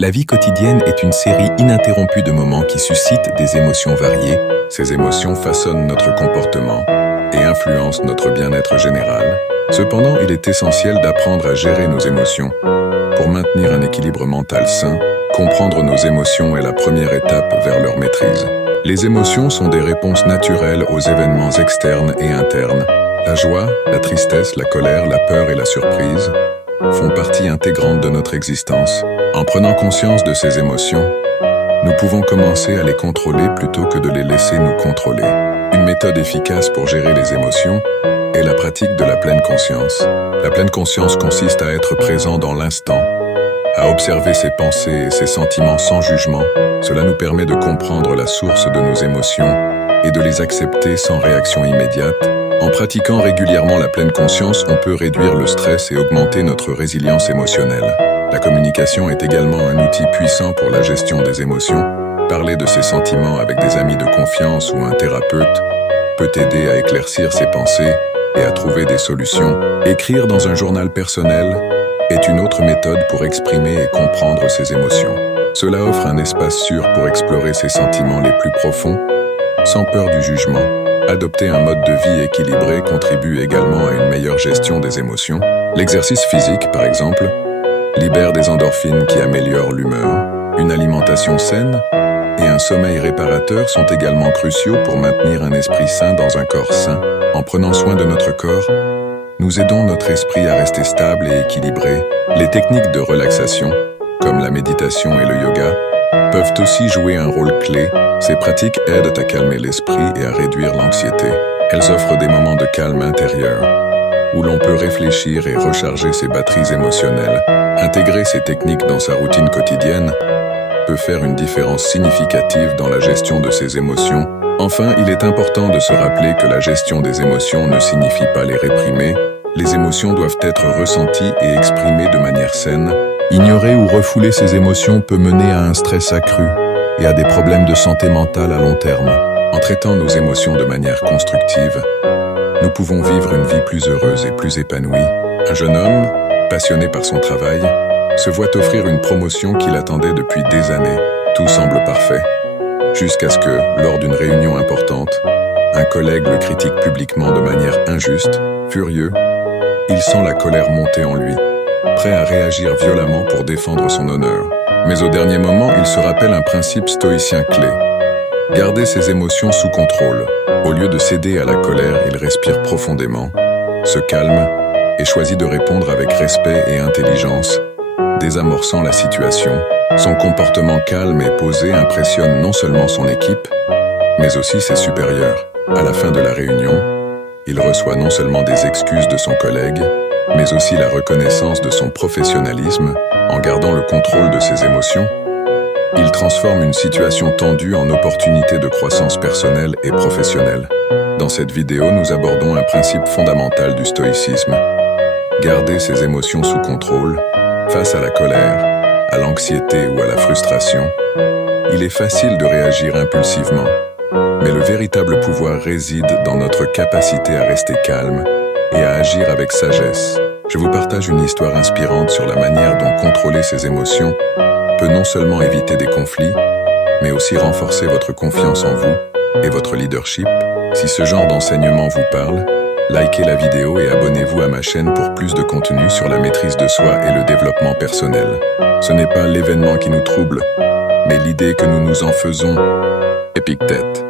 La vie quotidienne est une série ininterrompue de moments qui suscitent des émotions variées. Ces émotions façonnent notre comportement et influencent notre bien-être général. Cependant, il est essentiel d'apprendre à gérer nos émotions. Pour maintenir un équilibre mental sain, comprendre nos émotions est la première étape vers leur maîtrise. Les émotions sont des réponses naturelles aux événements externes et internes. La joie, la tristesse, la colère, la peur et la surprise font partie intégrante de notre existence. En prenant conscience de ces émotions, nous pouvons commencer à les contrôler plutôt que de les laisser nous contrôler. Une méthode efficace pour gérer les émotions est la pratique de la pleine conscience. La pleine conscience consiste à être présent dans l'instant, à observer ses pensées et ses sentiments sans jugement. Cela nous permet de comprendre la source de nos émotions et de les accepter sans réaction immédiate. En pratiquant régulièrement la pleine conscience, on peut réduire le stress et augmenter notre résilience émotionnelle. La communication est également un outil puissant pour la gestion des émotions. Parler de ses sentiments avec des amis de confiance ou un thérapeute peut aider à éclaircir ses pensées et à trouver des solutions. Écrire dans un journal personnel est une autre méthode pour exprimer et comprendre ses émotions. Cela offre un espace sûr pour explorer ses sentiments les plus profonds, sans peur du jugement. Adopter un mode de vie équilibré contribue également à une meilleure gestion des émotions. L'exercice physique, par exemple, libère des endorphines qui améliorent l'humeur. Une alimentation saine et un sommeil réparateur sont également cruciaux pour maintenir un esprit sain dans un corps sain. En prenant soin de notre corps, nous aidons notre esprit à rester stable et équilibré. Les techniques de relaxation, comme la méditation et le yoga, peuvent aussi jouer un rôle clé. Ces pratiques aident à calmer l'esprit et à réduire l'anxiété. Elles offrent des moments de calme intérieur, où l'on peut réfléchir et recharger ses batteries émotionnelles. Intégrer ces techniques dans sa routine quotidienne peut faire une différence significative dans la gestion de ses émotions. Enfin, il est important de se rappeler que la gestion des émotions ne signifie pas les réprimer. Les émotions doivent être ressenties et exprimées de manière saine. Ignorer ou refouler ces émotions peut mener à un stress accru et à des problèmes de santé mentale à long terme. En traitant nos émotions de manière constructive, nous pouvons vivre une vie plus heureuse et plus épanouie. Un jeune homme, passionné par son travail, se voit offrir une promotion qu'il attendait depuis des années. Tout semble parfait, jusqu'à ce que, lors d'une réunion importante, un collègue le critique publiquement de manière injuste. Furieux, il sent la colère monter en lui, prêt à réagir violemment pour défendre son honneur. Mais au dernier moment, il se rappelle un principe stoïcien clé: garder ses émotions sous contrôle. Au lieu de céder à la colère, il respire profondément, se calme et choisit de répondre avec respect et intelligence, désamorçant la situation. Son comportement calme et posé impressionne non seulement son équipe, mais aussi ses supérieurs. À la fin de la réunion, il reçoit non seulement des excuses de son collègue, mais aussi la reconnaissance de son professionnalisme. En gardant le contrôle de ses émotions, il transforme une situation tendue en opportunité de croissance personnelle et professionnelle. Dans cette vidéo, nous abordons un principe fondamental du stoïcisme: garder ses émotions sous contrôle. Face à la colère, à l'anxiété ou à la frustration, il est facile de réagir impulsivement, mais le véritable pouvoir réside dans notre capacité à rester calme et à agir avec sagesse. Je vous partage une histoire inspirante sur la manière dont contrôler ses émotions peut non seulement éviter des conflits, mais aussi renforcer votre confiance en vous et votre leadership. Si ce genre d'enseignement vous parle, likez la vidéo et abonnez-vous à ma chaîne pour plus de contenu sur la maîtrise de soi et le développement personnel. Ce n'est pas l'événement qui nous trouble, mais l'idée que nous nous en faisons. Épictète.